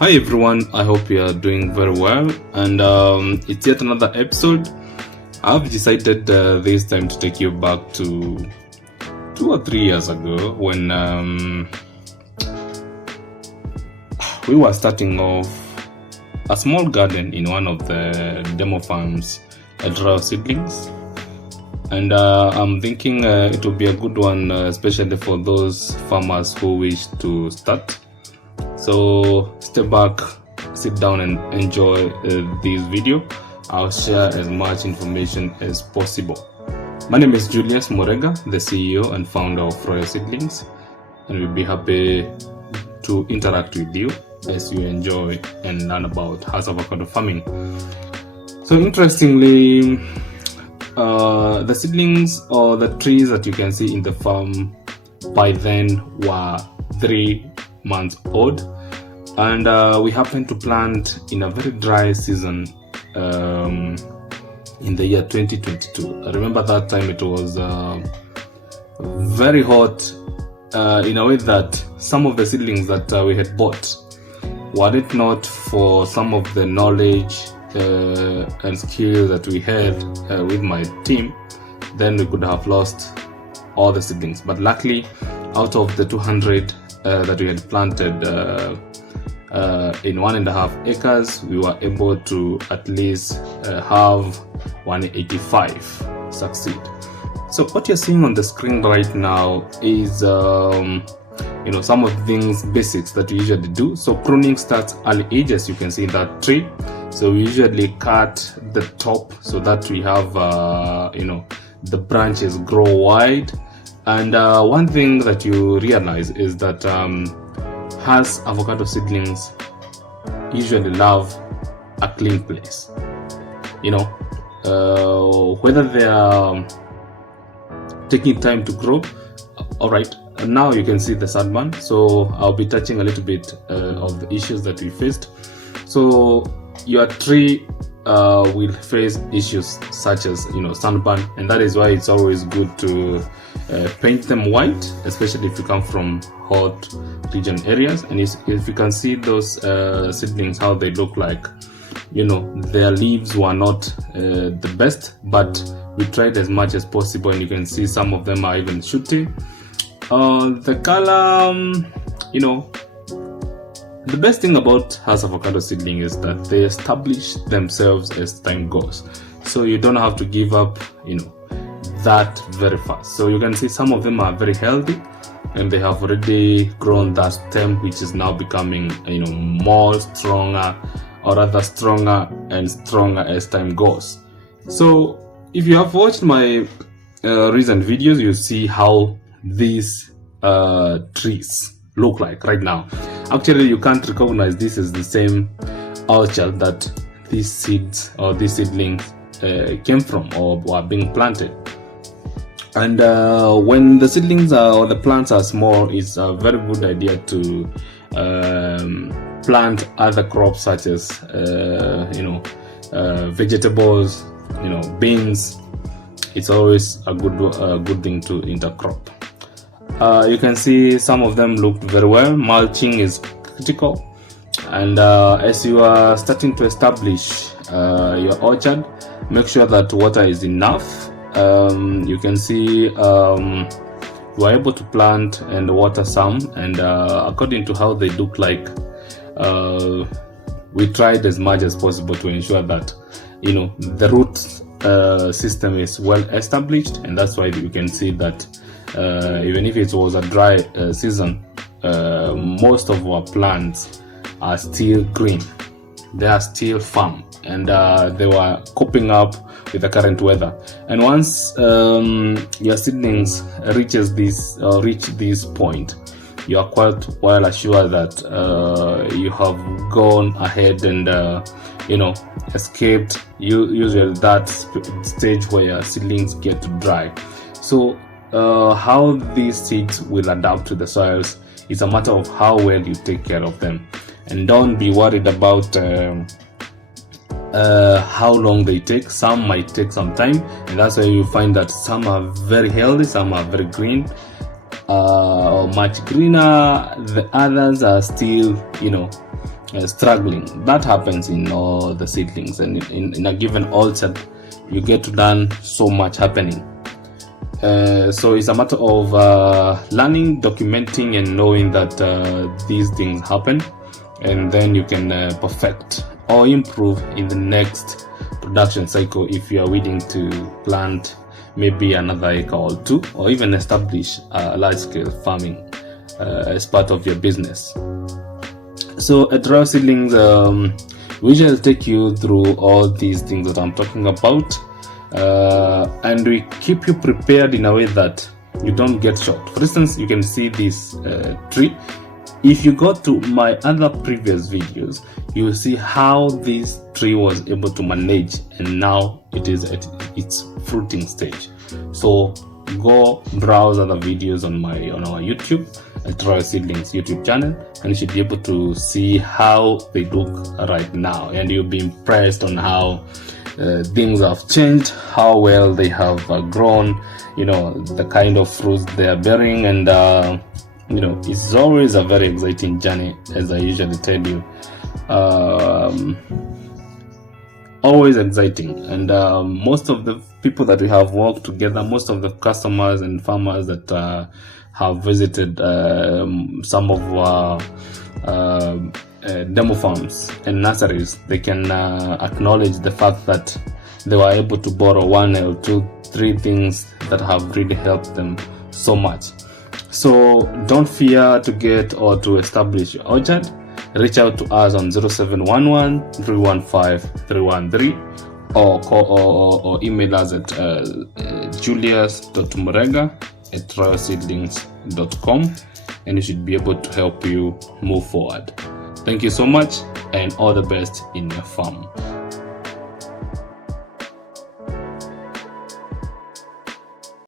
Hi everyone, I hope you are doing very well, and it's yet another episode. I've decided this time to take you back to 2 or 3 years ago when we were starting off a small garden in one of the demo farms at raw seedlings, and I'm thinking it will be a good one, especially for those farmers who wish to start. So step back, sit down and enjoy this video. I'll share as much information as possible. My name is Julius Murang'a, the CEO and founder of Royal Seedlings, and we'll be happy to interact with you as you enjoy and learn about avocado farming. So interestingly, the seedlings or the trees that you can see in the farm by then were 3 months old, and we happened to plant in a very dry season in the year 2022. I remember that time it was very hot in a way that some of the seedlings that we had bought, were it not for some of the knowledge and skill that we had with my team, then we could have lost all the seedlings. But luckily, out of the 200 that we had planted in 1.5 acres, we were able to at least have 185 succeed. So what you're seeing on the screen right now is some of the things, basics that we usually do. So pruning starts early age, as you can see in that tree. So we usually cut the top so that we have the branches grow wide. And one thing that you realize is that avocado seedlings usually love a clean place. Whether they are taking time to grow. All right, now you can see the sunburn. So I'll be touching a little bit of the issues that we faced. So your tree will face issues such as sunburn, and that is why it's always good to paint them white, especially if you come from hot region areas. And if you can see those seedlings, how they look like, their leaves were not the best, but we tried as much as possible, and you can see some of them are even shooting. The color, the best thing about avocado seedling is that they establish themselves as time goes, so you don't have to give up that very fast. So you can see some of them are very healthy, and they have already grown that stem, which is now becoming more stronger, or rather stronger and stronger as time goes. So if you have watched my recent videos, you see how these trees look like right now. Actually, you can't recognize this as the same orchard that these seeds or these seedlings came from or were being planted. And when the seedlings or the plants are small, it's a very good idea to plant other crops such as vegetables, beans. It's always a good thing to intercrop. You can see some of them looked very well. Mulching is critical, and as you are starting to establish your orchard, make sure that water is enough. You can see we are able to plant and water some, and according to how they look like, we tried as much as possible to ensure that the root system is well established, and that's why you can see that even if it was a dry season, most of our plants are still green. They are still firm, and they were coping up with the current weather. And once your seedlings reach this point, you are quite well assured that you have gone ahead and escaped usually that stage where your seedlings get to dry. So how these seeds will adapt to the soils is a matter of how well you take care of them, and don't be worried about how long they take. Some might take some time, and that's why you find that some are very healthy, some are very green, much greener. The others are still struggling. That happens in all the seedlings, and in a given orchard you get to learn so much happening. So it's a matter of learning, documenting, and knowing that these things happen, and then you can perfect or improve in the next production cycle if you are willing to plant maybe another acre or two, or even establish large-scale farming as part of your business. So at Royal Seedlings, we shall take you through all these things that I'm talking about, and we keep you prepared in a way that you don't get shot. For instance, you can see this tree. If you go to my other previous videos, you will see how this tree was able to manage, and now it is at its fruiting stage. So go browse other videos on our YouTube at Royal Seedlings YouTube channel, and you should be able to see how they look right now, and you'll be impressed on how things have changed, how well they have grown, the kind of fruits they are bearing, and it's always a very exciting journey, as I usually tell you. Always exciting, and most of the people that we have worked together, most of the customers and farmers that have visited some of our demo farms and nurseries, they can acknowledge the fact that they were able to borrow 1 or 2, 3 things that have really helped them so much. So don't fear to get or to establish your orchard. Reach out to us on 0711 315 313, or call or email us at julius.murang'a@royalseedlings.com, and we should be able to help you move forward. Thank you so much, and all the best in your farm.